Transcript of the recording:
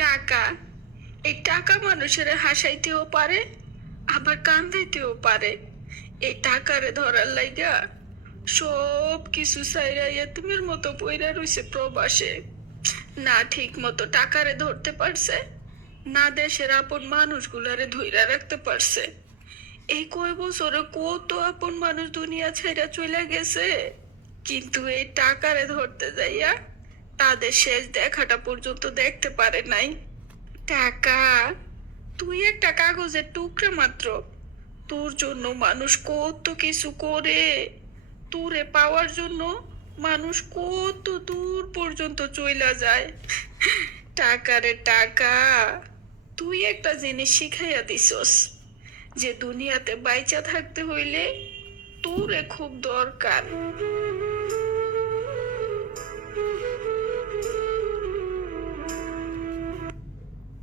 টাকা, এই টাকা মানুষের হাসাইতেও পারে, আবার কান্দাইতেও পারে। এই টাকারে ধরার লাইগা সব কিছু সাইরা তুমি মতো পইরা রইছে প্রবাসে। না ঠিক মতো টাকারে ধরতে পারছে, না দেশের আপন মানুষগুলারে ধইরা রাখতে পারছে। এই কয় বছরে কত আপন মানুষ দুনিয়া ছেড়ে চলে গেছে, কিন্তু এই টাকারে ধরতে যাইয়া তাদের শেষ দেখাটা পর্যন্ত দেখতে পারে নাই। টাকা, তুই একটা কাগজের টুকরা মাত্র। তোর জন্য মানুষ কত কিছু করে, তোরে পাওয়ার জন্য মানুষ কত দূর পর্যন্ত চইলা যায়। টাকারে টাকা, তুই একটা জিনিস শিখাইয়া দিছস, যে দুনিয়াতে বাইচা থাকতে হইলে তোরে খুব দরকার।